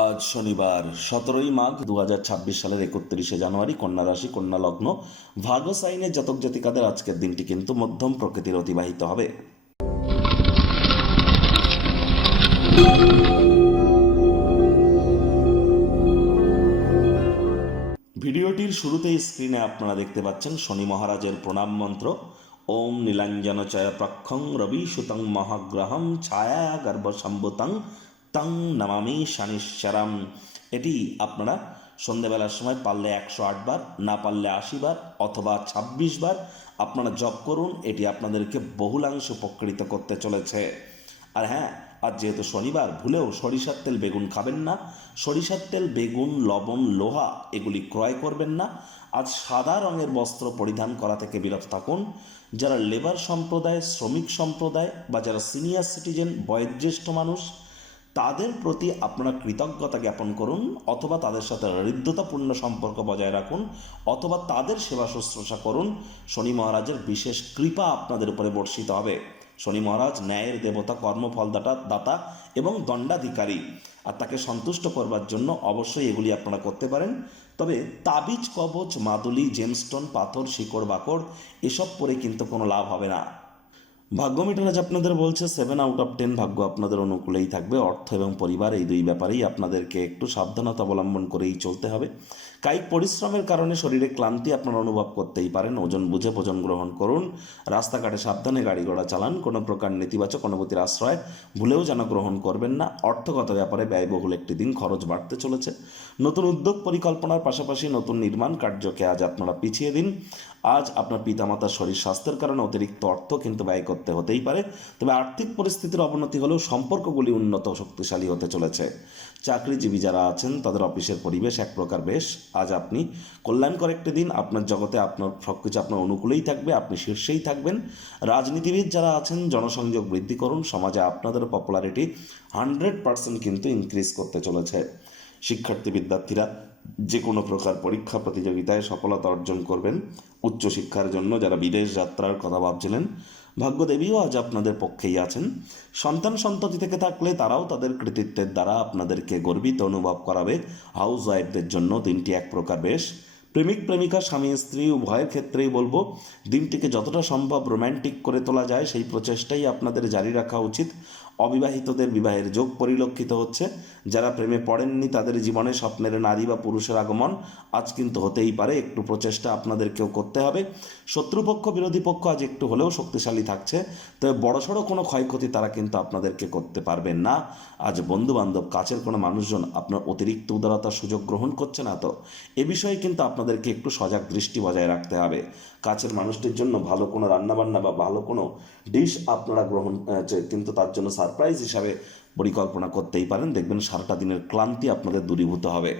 আজ শনিবার 17ই মাঘ 2026 সালের 31শে জানুয়ারি, কন্যা রাশি, কন্যা লগ্ন, ভাগ্য সাইনের জাতক জাতিকাদের আজকের দিনটি কিন্তু মধ্যম প্রকৃতির অতিবাহিত হবে। ভিডিওটির শুরুতেই স্ক্রিনে আপনারা দেখতে পাচ্ছেন শনি মহারাজের প্রণাম মন্ত্র। ওম নীলাঞ্জন চয় প্রক্ষং রবি সুতং মহাগ্রহম ছায়া গর্ভ সম্ভুতং তং নমামি শনিশ্চরম। এটি আপনারা সন্ধ্যেবেলার সময় পারলে 108 বার, না পারলে 80 বার অথবা 26 বার আপনারা জপ করুন। এটি আপনাদেরকে বহুলাংশ উপকৃত করতে চলেছে। আর হ্যাঁ, আজ যেহেতু শনিবার, ভুলেও সরিষার তেল বেগুন খাবেন না। সরিষার তেল, বেগুন, লবণ, লোহা এগুলি ক্রয় করবেন না। আজ সাদা রঙের বস্ত্র পরিধান করা থেকে বিরত থাকুন। যারা লেবার সম্প্রদায়, শ্রমিক সম্প্রদায় বা যারা সিনিয়র সিটিজেন, বয়োজ্যেষ্ঠ মানুষ, তাদের প্রতি আপনারা কৃতজ্ঞতা জ্ঞাপন করুন, অথবা তাদের সাথে হৃদ্যতাপূর্ণ সম্পর্ক বজায় রাখুন, অথবা তাদের সেবা শুশ্রূষা করুন। শনি মহারাজের বিশেষ কৃপা আপনাদের উপরে বর্ষিত হবে। শনি মহারাজ ন্যায়ের দেবতা, কর্মফলদাতা দাতা এবং দণ্ডাধিকারী। আর তাকে সন্তুষ্ট করবার জন্য অবশ্যই এগুলি আপনারা করতে পারেন। তবে তাবিজ, কবচ, মাদুলি, জেমস্টোন, পাথর, শিকড় বাকড় এসব পরে কিন্তু কোনো লাভ হবে না। ভাগ্য মিটার আজ আপনাদের বলছে 7 আউট অফ 10 ভাগ্য আপনাদের অনুকূলেই থাকবে। অর্থ এবং পরিবার এই দুই ব্যাপারেই আপনাদেরকে একটু সাবধানতা অবলম্বন করেই চলতে হবে। কায়িক পরিশ্রমের কারণে শরীরে ক্লান্তি আপনারা অনুভব করতেই পারেন। ওজন বুঝে ভোজন গ্রহণ করুন। রাস্তাঘাটে সাবধানে গাড়ি ঘোড়া চালান। কোনো প্রকার নেতিবাচক অনুভূতির আশ্রয় ভুলেও যেন গ্রহণ করবেন না। অর্থগত ব্যাপারে ব্যয়বহুল একটি দিন, খরচ বাড়তে চলেছে। নতুন উদ্যোগ পরিকল্পনার পাশাপাশি নতুন নির্মাণ কার্যকে আজ আপনারা পিছিয়ে দিন। আজ আপনার পিতামাতার শরীর স্বাস্থ্যের কারণে অতিরিক্ত অর্থ কিন্তু ব্যয় করতে হতেই পারে। তবে আর্থিক পরিস্থিতির অবনতি হলেও সম্পর্কগুলি উন্নত শক্তিশালী হতে চলেছে। চাকরিজীবী যারা আছেন তাদের অফিসের পরিবেশ এক প্রকার বেশ। আজ আপনি কল্যাণকর একটি দিন। আপনার জগতে আপনার সব কিছু আপনার অনুকূলেই থাকবে, আপনি শীর্ষেই থাকবেন। রাজনীতিবিদ যারা আছেন জনসংযোগ বৃদ্ধি করুন। সমাজে আপনাদের পপুলারিটি 100% কিন্তু ইনক্রিজ করতে চলেছে। শিক্ষার্থী বিদ্যার্থীরা যে কোনো প্রকার পরীক্ষা প্রতিযোগিতায় সফলতা অর্জন করবেন। উচ্চশিক্ষার জন্য যারা বিদেশ যাত্রার কথা ভাবছিলেন, ভাগ্যদেবীও আজ আপনাদের পক্ষেই আছেন। সন্তান সন্ততি থেকে থাকলে তারাও তাদের কৃতিত্বের দ্বারা আপনাদেরকে গর্বিত অনুভব করাবে। হাউস ওয়াইফদের জন্য দিনটি এক প্রকার বেশ। প্রেমিক প্রেমিকা, স্বামী স্ত্রী উভয়ের ক্ষেত্রেই বলবো দিনটিকে যতটা সম্ভব রোম্যান্টিক করে তোলা যায় সেই প্রচেষ্টাই আপনাদের জারি রাখা উচিত। অবিবাহিতদের বিবাহের যোগ পরিলক্ষিত হচ্ছে। যারা প্রেমে পড়েননি তাদের জীবনে স্বপ্নের নারী বা পুরুষের আগমন আজ কিন্তু হতেই পারে। একটু প্রচেষ্টা আপনাদেরকেও করতে হবে। শত্রুপক্ষ, বিরোধী পক্ষ আজ একটু হলেও শক্তিশালী থাকছে। তবে বড়সড় কোনো ক্ষয়ক্ষতি তারা কিন্তু আপনাদেরকে করতে পারবেন না। আজ বন্ধুবান্ধব, কাছের কোনো মানুষজন আপনার অতিরিক্ত উদারতার সুযোগ গ্রহণ করছে না তো, এ বিষয়ে কিন্তু আপনাদেরকে একটু সজাগ দৃষ্টি বজায় রাখতে হবে। কাছের মানুষটির জন্য ভালো কোনো রান্নাবান্না বা ভালো কোনো ডিশ আপনারা গ্রহণ কিন্তু তার জন্য সারপ্রাইজ হিসাবে পরিকল্পনা করতেই পারেন। দেখবেন সারাটা দিনের ক্লান্তি আপনাদের দূরীভূত হবে।